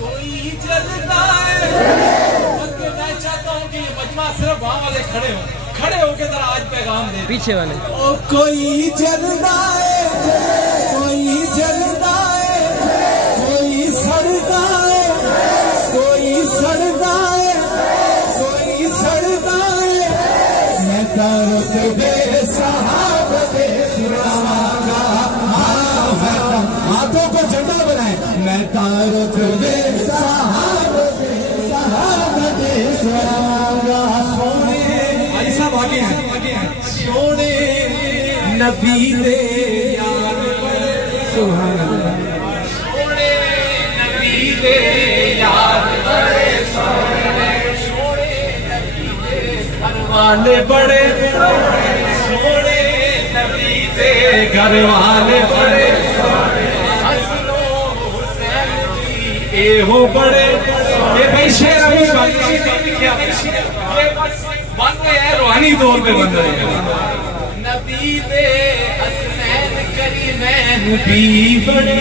कोई जलता है। मैं चाहता हूँ कि ये मजमा सिर्फ वहाँ वाले खड़े होके जरा आज पैगाम दे पीछे वाले। ओ कोई जलता है, कोई जलता है, कोई सड़ता है, कोई सड़ता है, कोई सड़ता है। मैं तारों के बेसहाब दे सुनाऊंगा। हाथों को झंडा बनाए। मैं तारों के बेसहाब दे सुनाऊंगा। ऐसा वाक़या है। सोने नबी दे यार बड़े सुभान अल्लाह। सोने नबी दे यार बड़े सोने। सोने नबी दे घरवाले बड़े सोने। नबी दे घरवाले बड़े ए हो बड़े। ये भाई शेर अभी बन गए हैं, रूहानी तौर पे बन रहे हैं। नबी दे हसनैन करीमैन भी बड़े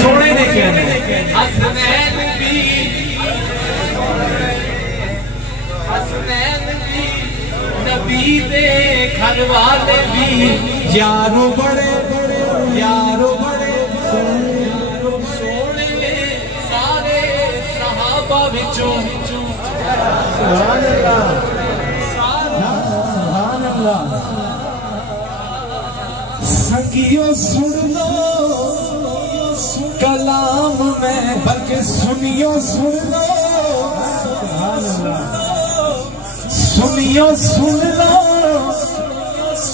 सोने ने क्या हसनैन भी, हसनैन भी नबी दे घर वाले भी यारो बड़े यारो बड़े सोने सारे सहाबा विचों। सुभान अल्लाह सुभान अल्लाह। सखियों सुन लो कलाम में, बल्कि सुनियो सुन लो। सुनियो सुन लो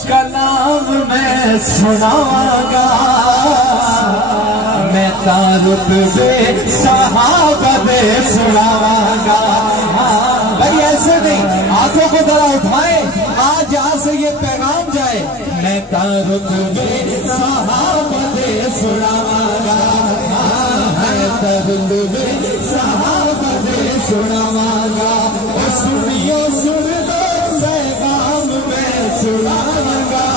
कलाम में सुनाऊंगा। मैं तारुत दे सहाबा दे सुनाऊंगा। भाई ऐसे नहीं, हाथों को जरा उठाए, आज यहाँ से ये पैगाम जाए। मैं तारुत दे सहाबा दे सुनाऊंगा। मैं तारुत दे सहाबा दे सुनाऊंगा। सुनियो सुन लो पैगाम में सुनाऊंगा।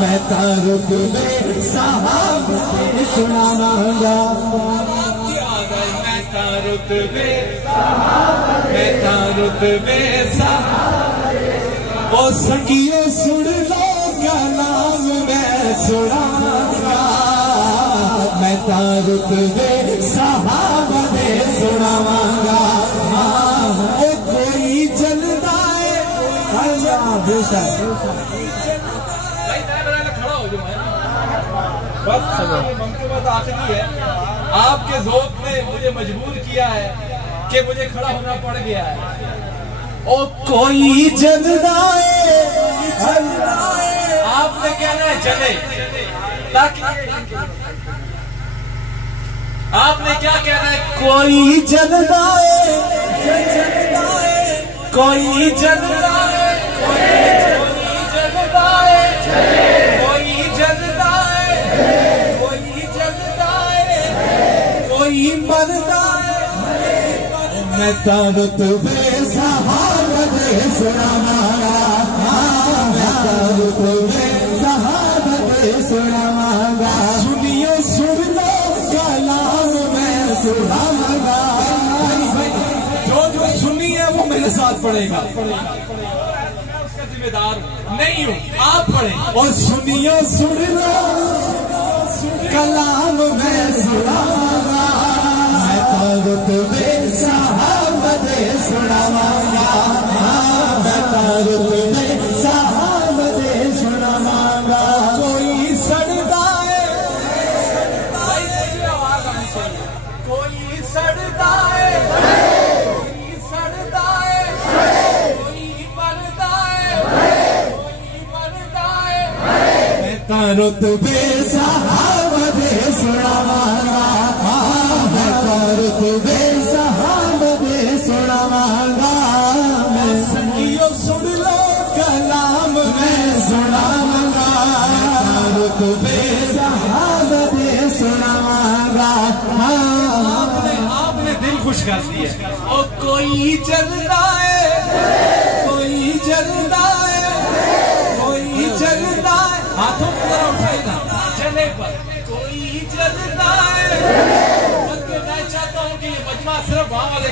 मैं तारुत दे सहाबा दे सुनाऊंगा। मैं तारुत दे मैं तारुत ओ सखियों सुन लो कलाम मैं सुनाऊंगा। मैं तारुत दे सहाबा दे सुनाऊंगा। ओ कोई जलता है खड़ा हो जो बस आखिरी है। आपके ज़ौक़ ने मुझे मजबूर किया है कि मुझे खड़ा होना पड़ गया है। ओ कोई जलता है, आपने कहना है चले, ताकि आपने क्या कहना है? कोई जलता है, कोई जलता है, कोई जलता है, कोई जलता है, कोई जलता है, कोई मरता है। मैं तारुत दे सहाबा दे सुनाऊंगा। मैं तारुत दे सहाबा दे सुनाऊंगा। सुनियो सुन लो कलाम मैं सुनाऊंगा। जो सुनी है वो मेरे साथ पढ़ेगा, मैं उसका जिम्मेदार नहीं हूँ, आप पढ़े। और सुनियो सुन लो कलाम मैं सुनाऊंगा। मैं तारुत दे सहाबा दे सुनाऊंगा। मैं तारुत दे सहाबा दे सुनाऊंगा। कोई सड़ता है, कोई सड़ता है, कोई सड़ता है, कोई मरता है, कोई मरता है। मैं तारुत दे सहाबा दे सुनाऊंगा। मैं तारुत दे सहाबा दे सुनाऊंगा। मैं सखियों सुन लो कलाम मैं सुनाऊंगा। तारुत दे सहाबा दे सुनाऊंगा। आपने दिल खुश कर दिया। और कोई जलता है, कोई जलता है, कोई जलता है। हाथों को जरा उठाएगा चले पर। कोई जलता है, मैं चाहता सिर्फ वहां वाले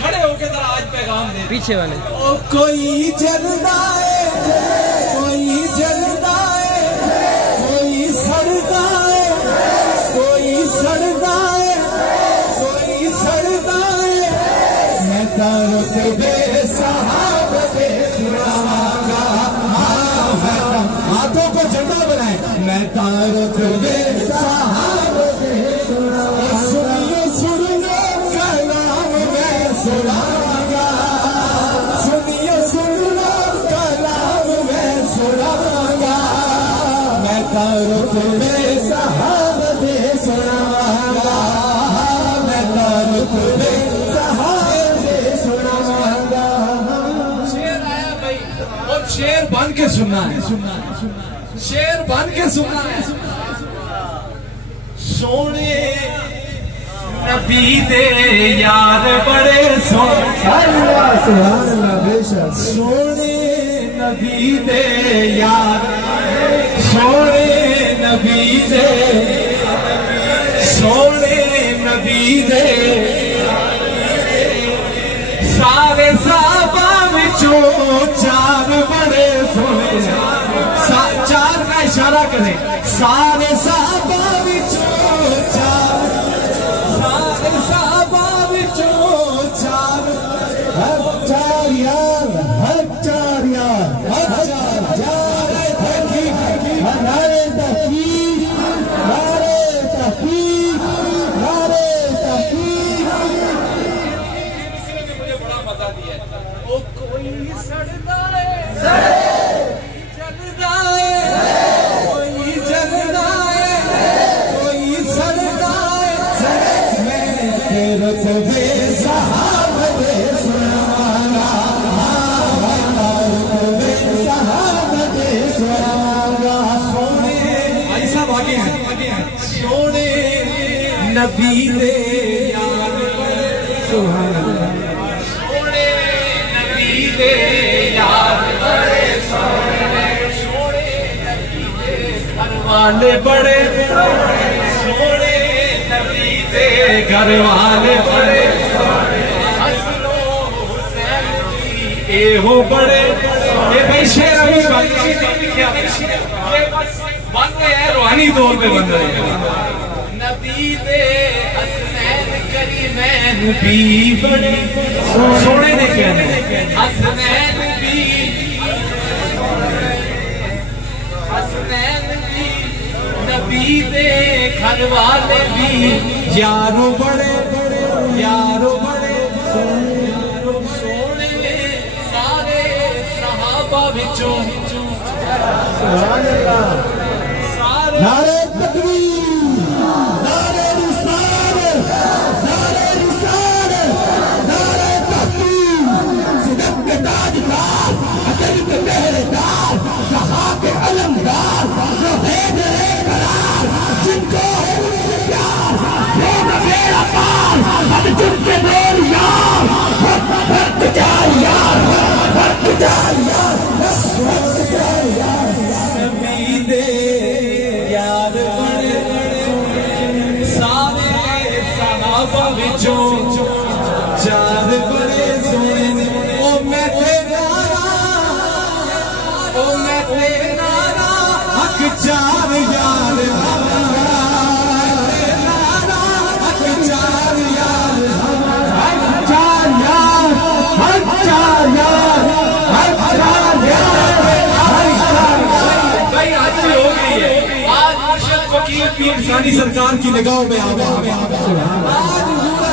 खड़े होके जरा आज पैगाम दे पीछे वाले। ओ कोई जलदा है, कोई जलदा है, कोई सड़दा है, कोई सड़दा है, कोई सड़दा है। मैं तारो तेरे सहाब पे सुनाऊंगा, हाथों को झंडा बनाए। मैं तारो तेरे सहाब पे सुनाऊंगा, सुनियो सुनियो कलाम मैं सुनाऊंगा, सुनियो सुनियो कलाम मैं सुनाऊंगा। मैं तारो तेरे सहाब पे सुनाऊंगा, मैं तारो तेरे सहाब पे सुनाऊंगा। शेर आया भाई, और शेर बन के सुनना है, शेर बन के सुनना है। सोने नबी दे यार बड़े सोने, सोने नबी दे यार, सोने नबी दे, सोने नबी दे सारे साहबा विचों चार बड़े सोने, चार का इशारा करें, सारे साहबा विचों चार, सारे साहबा विचों चार, हर चार यार, हर चार यार, हर चार यार, नारे तकबीर, नारे तकबीर, नारे तकबीर। किसी ने मुझे बड़ा मजा दिया है। ओ कोई सड़दा है, जलदा है, कोई जलदा है, कोई सड़दा है। मैं तेरे तुझे सहाब पे सुनाऊंगा, तेरे सहाब पे सुनाऊंगा। ऐसा आगे है, सोने नबी दे यार, सुभान अल्लाह। सोने नबी दे यार बड़े सोने, सोने नबी दे घर वाले बड़े, सोने नबी दे घर वाले बड़े, हसनो हुसैन की ए हो बड़े। ये भाई शेर अभी ये बस बन गए हैं, रूहानी तौर पे बन रहे हैं। नबी दे हसनैन करीमैन भी बड़े सोने ने कहने, हसनैन भी, हसनैन भी नबी दे घर वाले भी यारो बड़े, यारो बड़े सोने सारे सहाबा विचों नारे तकबीर, नारे रिसालत, नारे रिसालत, नारे तकबीर। सिदक के ताजदार, अदल के पहरेदार, जहां के अलमदार, जो है मेरे करार, जिनको है मुझसे प्यार, वो न मेरा पार, अब जिनके मेरी यार, वक्त चार यार, वक्त चार यार, वक्त चार यार। नबी दे यार बड़े बड़े सारे सहाबा विचों चार बड़े सोने। ओ मैं तेरा, ओ मैं तेरा हक चार यार, हक चार यार, हक चार यार, हक चार यार, हक चार यार, हक चार यार। भाई आज भी हो गई है, आज मुर्शिद फकीर पीर सानी सरकार की निगाहों में आ गए,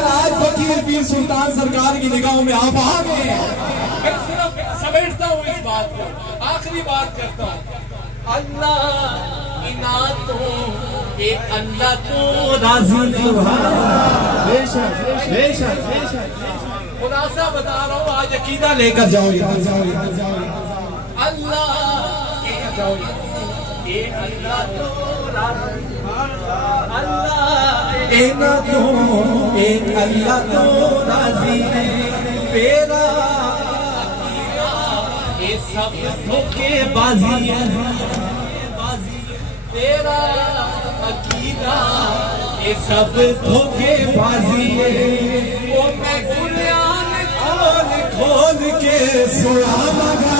आज फकीर पीर सुल्तान सरकार की निगाहों में आप आ गए। मैं सिर्फ समेटता हूँ इस बात को, आखिरी बात करता हूँ। अल्लाह इनातों एक अल्लाह तो राजी बेशक बेशक बेशक। खुलासा बता रहा हूँ, आज अकीदा लेकर जाओ। अल्लाह अल्लाह तो अल्लाह एक अल्लाह तो राजी, तेरा ये सब धोखेबाजी है, तेरा अकीदा ये सब धोखेबाजी है। सुनावगा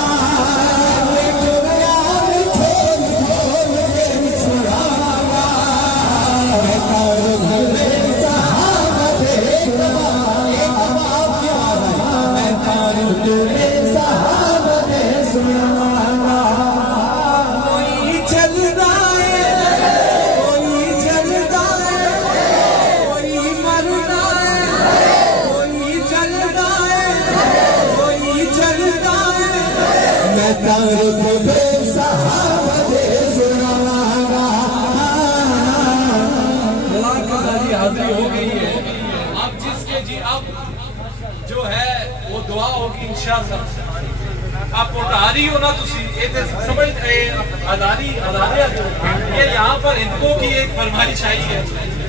हाजिरी हो गई है। अब जिसके जी अब जो है वो दुआ होगी इंशाअल्लाह। आप उतारी हो ना तुसी समझ आजादी ये यहाँ पर इनको की एक फरमाइश आई है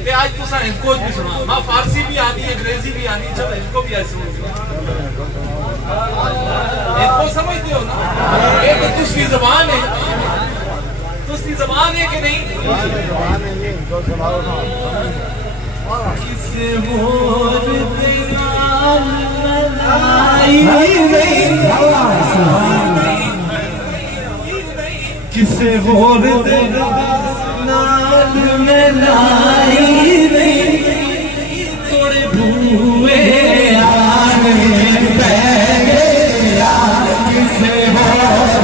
कि आज तुसा इनको भी सुना। हाँ फारसी भी आती है अंग्रेजी भी आती है, चलो इनको भी ऐसे इनको समझते हो ना। ये तो तुसी जबान है, तुसी जबान है कि नहीं? किसे मोर किसे मोर नाल में लाई नहीं, थोड़े भूए आने पै गया। किसे मोर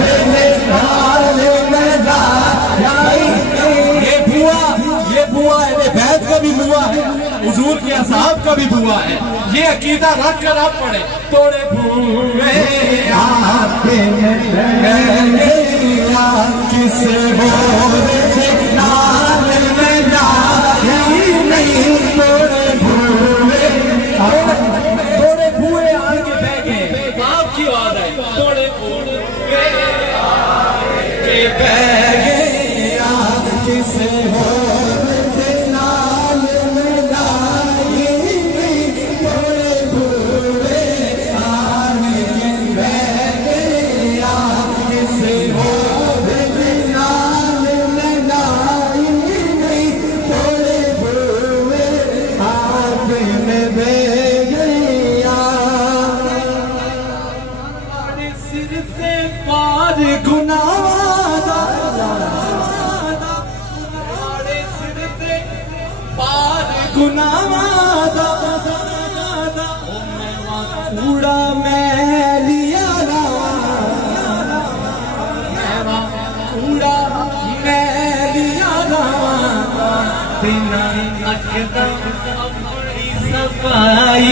नाल में लाई, ये बुआ है, बैत का भी बुआ है, हुजूर के असहाब का भी बुआ है। ये अकीदा रख कर आप पढ़े। थोड़े भूए आते किसे नाल में लाई नहीं, थोड़े भूए आके बह गए। आपकी आवाज है, थोड़े भूए के बह गए। किसे कूड़ा मैं लिया कूड़ा मैं लिया बिना अकदम अपनी सफाई